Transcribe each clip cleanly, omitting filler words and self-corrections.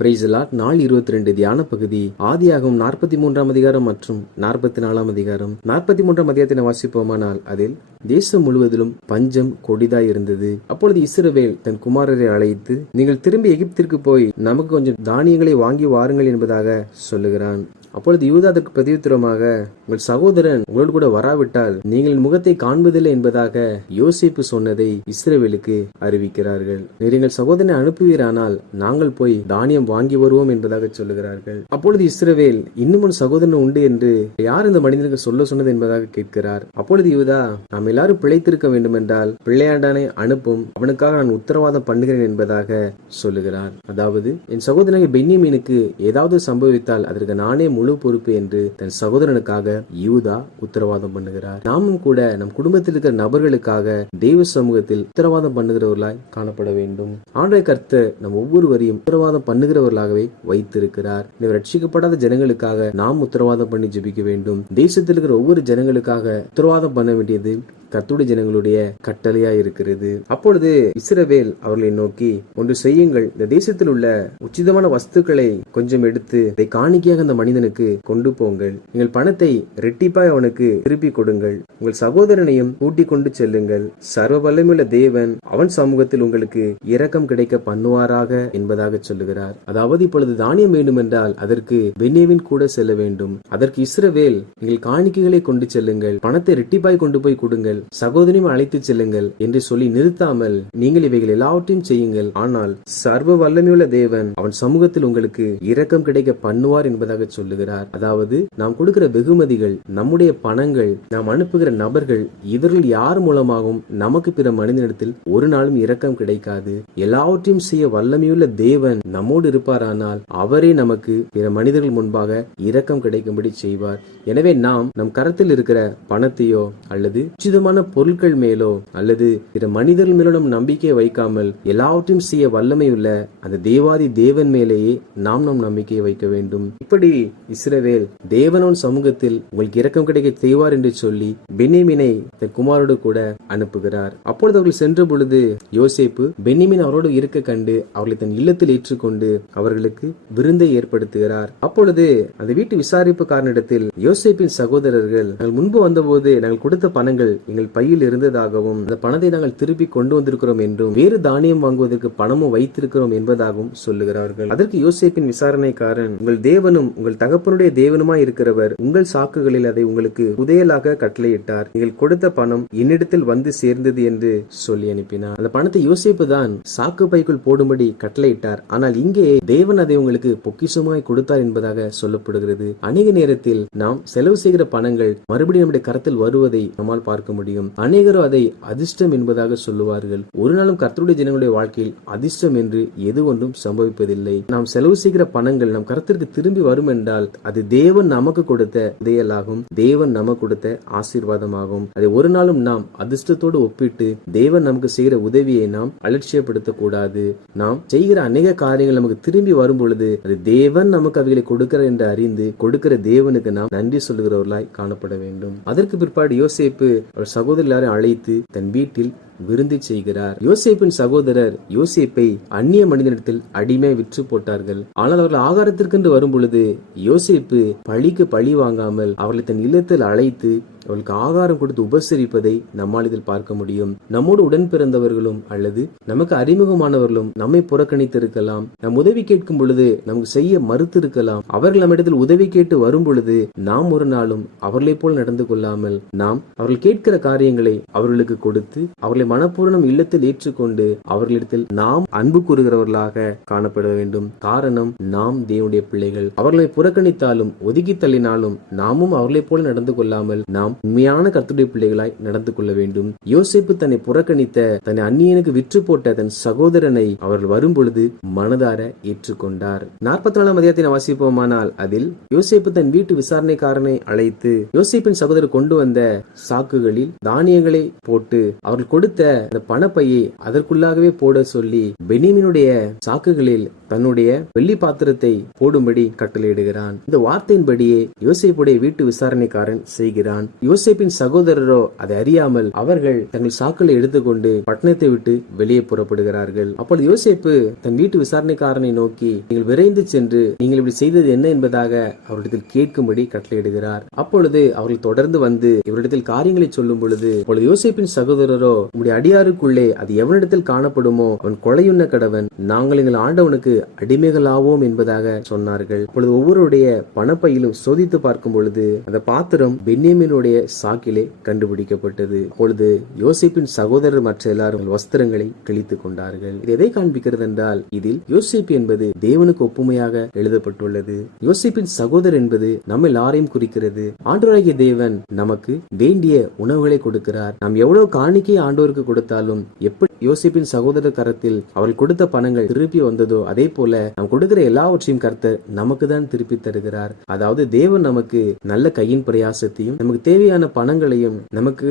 Praise the Lord. நாள் 22 தியான பகுதி ஆதியாகமம் 43 அதிகாரம் மற்றும் 44 அதிகாரம். 43 அதிகாரத்தினை வாசிப்போமானால் அதில் தேசம் முழுவதிலும் பஞ்சம் கொடிதாய் இருந்தது. அப்பொழுது இஸ்ரவேல் தன் குமாரரை அழைத்து, நீங்கள் திரும்பி எகிப்திற்கு போய் நமக்கு கொஞ்சம் தானியங்களை வாங்கி வாருங்கள் என்பதாக சொல்லுகிறான். அப்பொழுது யூதா அதற்கு பிரதியுத்தரமாக, உங்கள் சகோதரன் உங்களோடு கூட வராவிட்டால் நீங்கள் என் முகத்தை காண்பதில்லை என்பதாக யோசேப்பு சொன்னதை இஸ்ரவேலுக்கு அறிவிக்கிறார்கள். நீங்கள் சகோதரனை அனுப்புவீரானால் நாங்கள் போய் தானியம் வாங்கி வருவோம் என்பதாக சொல்லுகிறார்கள். அப்பொழுது இஸ்ரவேல், இன்னும் ஒரு சகோதரன் உண்டு என்று யார் இந்த மனிதனுக்கு சொல்ல சொன்னது என்பதாக கேட்கிறார். அப்பொழுது யூதா, நாம் எல்லாரும் பிழைத்திருக்க வேண்டும் என்றால் பிள்ளையாண்டானை அனுப்பும், அவனுக்காக நான் உத்தரவாதம் பண்ணுகிறேன் என்பதாக சொல்லுகிறார். அதாவது, என் சகோதரனை பென்யமீனுக்கு ஏதாவது சம்பவித்தால் அதற்கு நானே முழு பொறுப்பு என்று தன் சகோதரனுக்காக யூதா உத்தரவாதம் பண்ணுகிறார். நாமும் கூட நம் குடும்பத்தில் இருக்கிற நபர்களுக்காக தெய்வ சமூகத்தில் உத்தரவாதம் பண்ணுகிறவர்களாய் காணப்பட வேண்டும். ஆண்டவராகிய கர்த்தர் நம் ஒவ்வொருவரையும் உத்தரவாதம் பண்ணுகிறவர்களாகவே வைத்திருக்கிறார். இந்த ரட்சிக்கப்படாத ஜனங்களுக்காக நாம் உத்தரவாதம் பண்ணி ஜெபிக்க வேண்டும். தேசத்தில் இருக்கிற ஒவ்வொரு ஜனங்களுக்காக உத்தரவாதம் பண்ண வேண்டியது கர்த்தருடைய ஜனங்களுடைய கட்டளையா இருக்கிறது. அப்பொழுது இஸ்ரவேல் அவர்களை நோக்கி, ஒன்று செய்யுங்கள், இந்த தேசத்தில் உள்ள உச்சிதமான வஸ்துக்களை கொஞ்சம் எடுத்து அதை காணிக்கையாக அந்த மனிதனுக்கு கொண்டு போங்கள். நீங்கள் பணத்தை ரெட்டிப்பாய் அவனுக்கு திருப்பி கொடுங்கள். உங்கள் சகோதரனையும் கூட்டிக் கொண்டு செல்லுங்கள். சர்வ வல்லமையுள்ள தேவன் அவன் சமூகத்தில் உங்களுக்கு இரக்கம் கிடைக்க பண்ணுவாராக என்பதாக சொல்லுகிறார். அதாவது, இப்பொழுது தானியம் வேண்டும் என்றால் அதற்கு பென்யமீன் கூட செல்ல வேண்டும். அதற்கு இஸ்ரவேல், நீங்கள் காணிக்கைகளை கொண்டு செல்லுங்கள், பணத்தை ரெட்டிப்பாய் கொண்டு போய் கொடுங்கள், சகோதரியும் அழைத்து செல்லுங்கள் என்று சொல்லி நிறுத்தாமல், நீங்கள் இவைகள் எல்லாவற்றையும் செய்யுங்கள், ஆனால் சர்வ வல்லமையுள்ள தேவன் அவன் சமூகத்தில் உங்களுக்கு இரக்கம் கிடைக்க பண்ணுவார் என்பதாக சொல்லுகிறார். அதாவது, நாம் கொடுக்கிற வெகுமதிகள், நம்முடைய பணங்கள், நாம் அனுப்புகிற நபர்கள், இவர்கள் யார் மூலமாகவும் நமக்கு பிற மனிதனிடத்தில் ஒரு நாளும் இரக்கம் கிடைக்காது. எல்லாவற்றையும் செய்ய வல்லமையுள்ள தேவன் நம்மோடு இருப்பாரானால் அவரே நமக்கு பிற மனிதர்கள் முன்பாக இரக்கம் கிடைக்கும்படி செய்வார். எனவே நாம் நம் கரத்தில் இருக்கிற பணத்தையோ அல்லது உச்சிதமான பொருட்கள் மேலோ அல்லது பிற மனிதர்கள் மேலோ நம் நம்பிக்கையை வைக்காமல் எல்லாவற்றையும் செய்ய வல்லமையுள்ள அந்த தேவாதி தேவன் மேலேயே நாம் நம் நம்பிக்கையை வைக்க வேண்டும். இப்படி இஸ்ரவேல் தேவனோன் சமூகத்தில் உங்களுக்கு இரக்கம் கிடைக்க செய்வார் என்று சொல்லி பென்யமீனை தன் குமாரோடு கூட அனுப்புகிறார். அப்பொழுது அவர்கள் சென்ற பொழுது யோசேப்பு பென்யமீன் அவரோடு இருக்க கண்டு அவர்களை தன் இல்லத்தில் ஏற்றுக்கொண்டு அவர்களுக்கு விருந்தை ஏற்படுத்துகிறார். அப்பொழுது அந்த வீட்டு விசாரிப்புக்காரனிடத்தில் யோசேப்பின் சகோதரர்கள், நாங்கள் முன்பு வந்தபோது நாங்கள் கொடுத்த பணங்கள் எங்கள் பையில் இருந்ததாகவும் அந்த பணத்தை நாங்கள் திருப்பி கொண்டு வந்திருக்கிறோம் என்றும் வேறு தானியம் வாங்குவதற்கு பணமும் வைத்திருக்கிறோம் என்பதாகவும் சொல்லுகிறார்கள். அதற்கு யோசேப்பின் விசாரணைக்காரன், உங்கள் தேவனும் உங்கள் தகப்பனுடைய தேவனுமாய் இருக்கிறவர் உங்கள் சாக்குகளில் அதை உங்களுக்கு புதையலாக கட்டளையிட்டார். நீங்கள் கொடுத்த பணம் என்னிடத்தில் வந்து சேர்ந்தது என்று சொல்லி அனுப்பினார். அந்த பணத்தை யோசேப்பு தான் சாக்கு பைக்குள் போடும்படி கட்டளையிட்டார். ஆனால் இங்கே தேவன் அதை உங்களுக்கு பொக்கிஷமாய் கொடுத்தார் என்பதாக சொல்லப்படுகிறது. அநேக நேரத்தில் நாம் செலவு செய்கிற பணங்கள் மறுபடியும் நம்முடைய கரத்தில் வருவதை நம்மால் பார்க்க முடியும். அநேகரும் அதை அதிர்ஷ்டம் என்பதாக சொல்லுவார்கள். ஒரு நாளும் கர்த்தருடைய ஜனங்களுடைய வாழ்க்கையில் அதிர்ஷ்டம் என்று எது ஒன்றும் சம்பவிப்பதில்லை. நாம் செலவு செய்கிற பணங்கள் நம் கரத்திற்கு திரும்பி வரும் என்றால் அது தேவன் நமக்கு கொடுத்த உதயலாகும், தேவன் நமக்கு கொடுத்த ஆசீர்வாதமாகும். அதை ஒரு நாளும் நாம் அதிர்ஷ்டத்தோடு ஒப்பிட்டு தேவன் நமக்கு செய்கிற உதவியை நாம் அலட்சியப்படுத்த கூடாது. நாம் செய்கிற அநேக காரியங்கள் நமக்கு திரும்பி வரும் பொழுது அது தேவன் நமக்கு அவைகளை கொடுக்கிறார் என்று அறிந்து கொடுக்கிற தேவனுக்கு நாம் நன்றி சொல்லுகிறவர்களாய் காணப்பட வேண்டும். அதற்கு பிற்பாடு யோசேப்பு அவர் சகோதரரை அழைத்து தன் வீட்டில் விருந்து செய்கிறார். யோசேப்பின் சகோதரர் யோசேப்பை அந்நிய மனிதனிடத்தில் அடிமை விற்று போட்டார்கள். ஆனால் அவர்கள் ஆகாரத்திற்கென்று வரும் பொழுது யோசேப்பு பழிக்கு பழி வாங்காமல் அவர்களை தன் இல்லத்தில் அழைத்து அவர்களுக்கு ஆகாரம் கொடுத்து உபசரிப்பதை நம்மால் இதில் பார்க்க முடியும். நம்மோடு உடன் பிறந்தவர்களும் அல்லது நமக்கு அறிமுகமானவர்களும் நம்மை புறக்கணித்து இருக்கலாம். நம் உதவி கேட்கும் பொழுது நமக்கு செய்ய மறுத்து இருக்கலாம். அவர்கள் நம்மிடத்தில் உதவி கேட்டு வரும் பொழுது நாம் ஒரு நாளும் அவர்களை போல் நடந்து கொள்ளாமல் நாம் அவர்கள் கேட்கிற காரியங்களை அவர்களுக்கு கொடுத்து அவர்களை மனப்பூர்ணம் இல்லத்தில் ஏற்றுக்கொண்டு அவர்களிடத்தில் நாம் அன்பு கூறுகிறவர்களாக காணப்பட வேண்டும். காரணம், நாம் தேவனுடைய பிள்ளைகள். அவர்களை புறக்கணித்தாலும் ஒதுக்கி தள்ளினாலும் நாமும் அவர்களை போல நடந்து கொள்ளாமல் நாம் உண்மையான கர்த்தருடைய பிள்ளைகளாய் நடந்து கொள்ள வேண்டும். யோசேப்பு தன்னை புறக்கணித்த, தன்னை அந்நியனுக்கு விற்று போட்ட தன் சகோதரனை அவர்கள் வரும் பொழுது மனதார ஏற்றுக்கொண்டார். 44 அதிகாரத்தை வாசிப்போமானால் அதில் யோசேப்பு தன் வீட்டு விசாரணைக்காரனை அழைத்து யோசேப்பின் சகோதரர் கொண்டு வந்த சாக்குகளில் தானியங்களை போட்டு அவர்கள் கொடுத்த கொடுத்த அந்த பணப்பையை அதற்குள்ளாகவே போட சொல்லி பென்யமீனுடைய சாக்குகளில் தன்னுடைய வெள்ளி பாத்திரத்தை போடும்படி கட்டளையிடுகிறான். இந்த வார்த்தையின்படியே யோசேப்புடைய வீட்டு விசாரணைக்காரன் செய்கிறான். யோசேப்பின் சகோதரரோ அதை அறியாமல் அவர்கள் தங்கள் சாக்களை எடுத்துக்கொண்டு பட்டணத்தை விட்டு வெளியே புறப்படுகிறார்கள். அப்பொழுது யோசேப்பு தன் வீட்டு விசாரணைக்காரனை நோக்கி, நீங்கள் விரைந்து சென்று நீங்கள் இப்படி செய்தது என்ன என்பதாக அவரிடத்தில் கேட்கும்படி கட்டளையிடுகிறார். அப்பொழுது அவர்கள் தொடர்ந்து வந்து இவரிடத்தில் காரியங்களை சொல்லும் பொழுது, அப்பொழுது யோசேப்பின் சகோதரரோ, உம்முடைய அடியாருக்குள்ளே அது எவனிடத்தில் காணப்படுமோ அவன் கொலையுண்ண கடவன், நாங்கள் எங்கள் ஆண்டவனுக்கு அடிமைகளாவோம் என்பதாக சொன்னார்கள். அப்பொழுது ஒவ்வொருடைய பணப்பையிலும் சோதித்து பார்க்கும் பொழுது அந்த பாத்திரம் பென்யமீனுடைய சாக்கிலே கண்டுபிடிக்கப்பட்டது. அப்பொழுது யோசேப்பின் சகோதரர் மற்ற எல்லாரும் வஸ்திரங்களை கிழித்துக் கொண்டார்கள். இது எதை காண்பிக்கிறது என்றால், இதில் யோசேப்பு என்பது தேவனுக்கு ஒப்புமையாக எழுதப்பட்டுள்ளது. யோசேப்பின் சகோதரர் என்பது நம்ம எல்லாரையும் குறிக்கிறது. ஆண்டவராகிய தேவன் நமக்கு வேண்டிய உணவுகளை கொடுக்கிறார். நாம் எவ்வளவு காணிக்கை ஆண்டவருக்கு கொடுத்தாலும், எப்படி யோசேப்பின் சகோதரர் கரத்தில் அவர்கள் கொடுத்த பணங்கள் திருப்பி வந்ததோ அதே போல நாம் கொடுக்கிற எல்லாவற்றையும் கர்த்தர் நமக்கு தான் திருப்பி தருகிறார். அதாவது தேவன் நமக்கு நல்ல கையின் பிரயாசத்தையும் நமக்கு தேவையான பணங்களையும் நமக்கு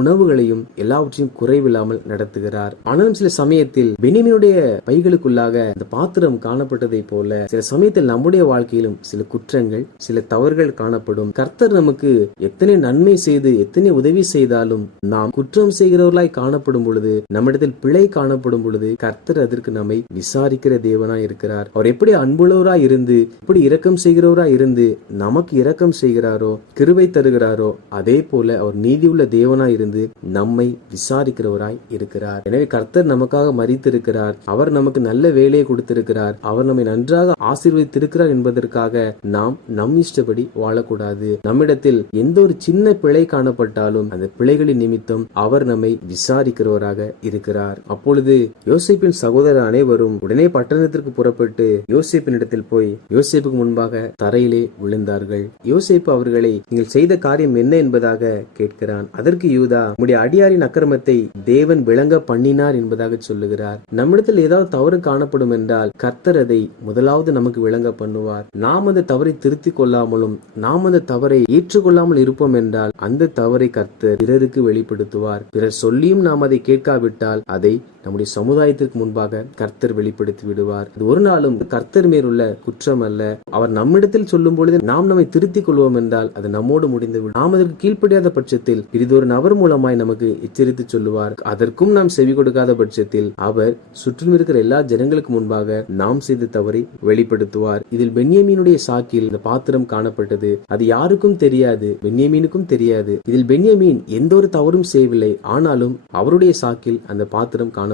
உணவுகளையும் எல்லாவற்றையும் குறைவில்லாமல் நடத்துகிறார். ஆனாலும் சில சமயத்தில் பென்யமீனுடைய பைகளுக்குள்ளாக இந்த பாத்திரம் காணப்பட்டதை போல சில சமயத்தில் நம்முடைய வாழ்க்கையிலும் சில குற்றங்கள் சில தவறுகள் காணப்படும். கர்த்தர் நமக்கு எத்தனை நன்மை செய்து எத்தனை உதவி செய்தாலும் நாம் குற்றம் செய்கிறவர்களாய் காணப்படும் பொழுது, நம்மிடத்தில் பிழை காணப்படும் பொழுது, கர்த்தர் அதற்கு நம்மை விசாரிக்கிற தேவனாய் இருக்கிறார். அவர் எப்படி அன்புள்ளவராய் இருந்து எப்படி இரக்கம் செய்கிறவராய் இருந்து நமக்கு இரக்கம் செய்கிறாரோ கிருபை தருகிறாரோ அதே போல அவர் நீதியுள்ள தேவனாய் இருந்து நம்மை விசாரிக்கிறவராய் இருக்கிறார். எனவே கர்த்தர் நமக்காக மரித்திருக்கிறார். அவர் நமக்கு நல்ல வேலையை கொடுத்திருக்கிறார். அவர் நம்மை நன்றாக ஆசீர்வதித்திருக்கிறார் என்பதற்காக நாம் நம் இஷ்டப்படி வாழக்கூடாது. நம்மிடத்தில் எந்த ஒரு சின்ன பிழை காணப்பட்டாலும் அந்த பிழைகளின் நிமித்தம் அவர் நம்மை விசாரிக்கிறவராக இருக்கிறார். அப்பொழுது யோசேப்பின் சகோதரர் அனைவரும் உடனே பட்டணத்திற்கு புறப்பட்டு யோசேப்பின் இடத்தில் போய் யோசேப்புக்கு முன்பாக தரையிலே விழுந்தார்கள். யோசேப்பு அவர்களை, நீங்கள் செய்த காரியம் என்ன என்பதாக கேட்கிறான். அதற்கு யூதா, உம்முடைய அடியாரின் அக்கிரமத்தை தேவன் விளங்க பண்ணினார் என்பதாக சொல்லுகிறார். நம்மிடத்தில் ஏதாவது தவறு காணப்படும் என்றால் கர்த்தர் அதை முதலாவது நமக்கு விளங்க பண்ணுவார். நாம் அந்த தவறை திருத்திக் கொள்ளாமலும் நாம் அந்த தவறை ஏற்றுக்கொள்ளாமல் இருப்போம் என்றால் அந்த தவறை கர்த்தர் பிறருக்கு வெளிப்படுத்துவார். பிறர் சொல்லியும் நாம் அதை கேட்காவிட்டால் அதை நம்முடைய சமுதாயத்திற்கு முன்பாக கர்த்தர் வெளிப்படுத்தி விடுவார். இது ஒரு நாளும் கர்த்தர் மேலுள்ள குற்றம் அல்ல. அவர் நம்மிடத்தில் சொல்லும் பொழுது நாம் நம்மை திருத்திக் கொள்வோம் என்றால் அது நம்மோடு முடிந்துவிடும். நாம் அதற்கு கீழ்ப்படியாத பட்சத்தில் பிறிதொரு நபர் மூலமாய் நமக்கு எச்சரித்து சொல்லுவார். அதற்கும் நாம் செவி கொடுக்காத பட்சத்தில் அவர் சுற்றும் இருக்கிற எல்லா ஜனங்களுக்கு முன்பாக நாம் செய்த தவறை வெளிப்படுத்துவார். இதில் பென்யமீனுடைய சாக்கில் இந்த பாத்திரம் காணப்பட்டது. அது யாருக்கும் தெரியாது, பென்யமீனுக்கும் தெரியாது. இதில் பென்யமீன் எந்த ஒரு தவறும் செய்யவில்லை. ஆனாலும் அவருடைய சாக்கில் அந்த பாத்திரம் காணப்பட்டது.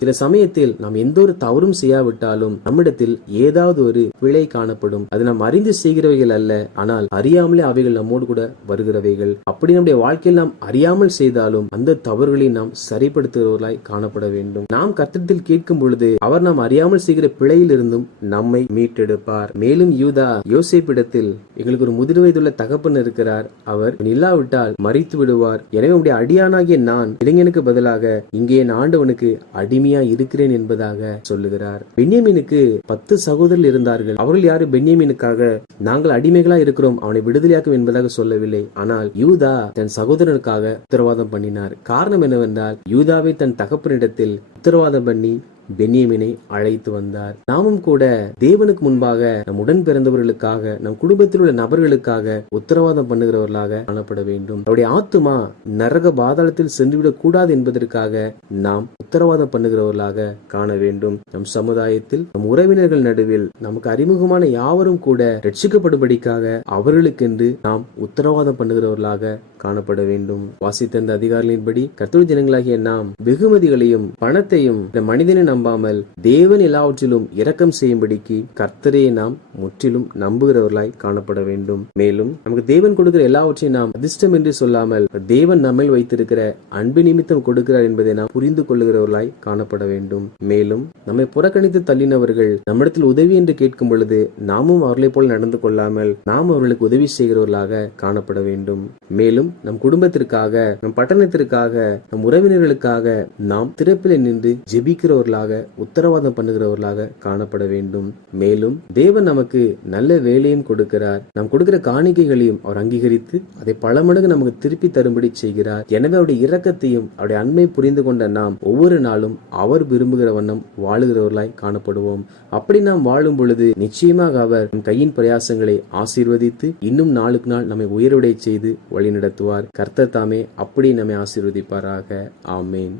சில சமயத்தில் நாம் எந்த ஒரு தவறும் செய்யாவிட்டாலும் நம்மிடத்தில் ஏதாவது ஒரு பிழை காணப்படும். அது நாம் அறிந்து செய்கிறவைகள் அல்ல, ஆனால் அறியாமலே அவைகள் நம்மோடு கூட வருகிறவைகள். அப்படி நம்முடைய வாழ்க்கையில் நாம் அறியாமல் செய்தாலும் அந்த தவறுகளை நாம் சரிப்படுத்துகிறவர்களாய் காணப்பட வேண்டும். நாம் கர்த்தரிடத்தில் கேட்கும் பொழுது அவர் நாம் அறியாமல் செய்கிற பிழையில் இருந்தும் நம்மை மீட்டெடுப்பார். மேலும் யூதா யோசேப்பிடத்தில், எங்களுக்கு ஒரு முதிர் வயதுள்ள தகப்பன் இருக்கிறார், அவர் இல்லாவிட்டால் மரித்து விடுவார். எனவே உடைய அடியானாகிய நான் இளைஞனுக்கு பதிலாக இங்கே என் ஆண்டவனுக்கு அடிமையா இருக்கிறேன் என்பதாக சொல்லுகிறார். பென்யமீனுக்கு 10 சகோதரர்கள் இருந்தார்கள். அவர்கள் யாரு பென்யமீனுக்காக நாங்கள் அடிமைகளா இருக்கிறோம், அவனை விடுதலையாக்கும் என்பதாக சொல்லவில்லை. ஆனால் யூதா தன் சகோதரனுக்காக உத்தரவாதம் பண்ணினார். காரணம் என்னவென்றால், யூதாவை தன் தகப்பனிடத்தில் உத்தரவாதம் பண்ணி பென்யமீனை அழைத்து வந்தார். நாமும் கூட தேவனுக்கு முன்பாக நம் உடன் பிறந்தவர்களுக்காக நம் குடும்பத்தில் உள்ள நபர்களுக்காக உத்தரவாதம் பண்ணுகிறவர்களாக காணப்பட வேண்டும். அவருடைய ஆத்துமா நரக பாதாளத்தில் சென்றுவிடக் கூடாது என்பதற்காக நாம் உத்தரவாதம் பண்ணுகிறவர்களாக காண வேண்டும். நம் சமுதாயத்தில் நம் உறவினர்கள் நடுவில் நமக்கு அறிமுகமான யாவரும் கூட ரட்சிக்கப்படும்படிக்காக அவர்களுக்கென்று நாம் உத்தரவாதம் பண்ணுகிறவர்களாக காணப்பட வேண்டும். வாசித்த அந்த அதிகாரிகளின்படி கர்த்தருடைய ஜனங்களாகிய நாம் வெகுமதிகளையும் பணத்தையும் மனிதனை நம்பாமல் தேவன் எல்லாவற்றிலும் இரக்கம் செய்யும்படிக்கு கர்த்தரை நாம் முற்றிலும் நம்புகிறவர்களாய் காணப்பட வேண்டும். மேலும் நமக்கு தேவன் கொடுக்கிற எல்லாவற்றையும் நாம் அதிர்ஷ்டம் என்று சொல்லாமல் தேவன் நம்மில் வைத்திருக்கிற அன்பு நிமித்தம் கொடுக்கிறார் என்பதை நாம் புரிந்து கொள்ளுகிறவர்களாய் காணப்பட வேண்டும். மேலும் நம்மை புறக்கணித்து தள்ளினவர்கள் நம்மிடத்தில் உதவி என்று கேட்கும் பொழுது நாமும் அவர்களை போல் நடந்து கொள்ளாமல் நாம் அவர்களுக்கு உதவி செய்கிறவர்களாக காணப்பட வேண்டும். மேலும் நம் குடும்பத்திற்காக நம் பட்டணத்திற்காக நம் உறவினர்களுக்காக நாம் திறப்பில் நின்று ஜெபிக்கிறவர்களாக மூலமாக உத்தரவாதம் பண்ணுகிறவர்களாக காணப்பட வேண்டும். மேலும் தேவன் நமக்கு நல்ல வேலையும் கொடுக்கிறார். நாம் கொடுக்கிற காணிக்கைகளையும் அவர் அங்கீகரித்து அதை பல மடங்கு நமக்கு திருப்பி தரும்படி செய்கிறார். எனவே அவருடைய இரக்கத்தையும் அவருடைய அன்பை புரிந்து கொண்ட நாம் ஒவ்வொரு நாளும் அவர் விரும்புகிற வண்ணம் வாழுகிறவர்களாய் காணப்படுவோம். அப்படி நாம் வாழும் பொழுது நிச்சயமாக அவர் நம் கையின் பிரயாசங்களை ஆசீர்வதித்து இன்னும் நாளுக்கு நாள் நம்மை உயர்வுடைய செய்து வழி நடத்துவார். கர்த்தர் தாமே அப்படி நம்மை ஆசீர்வதிப்பாராக. ஆமேன்.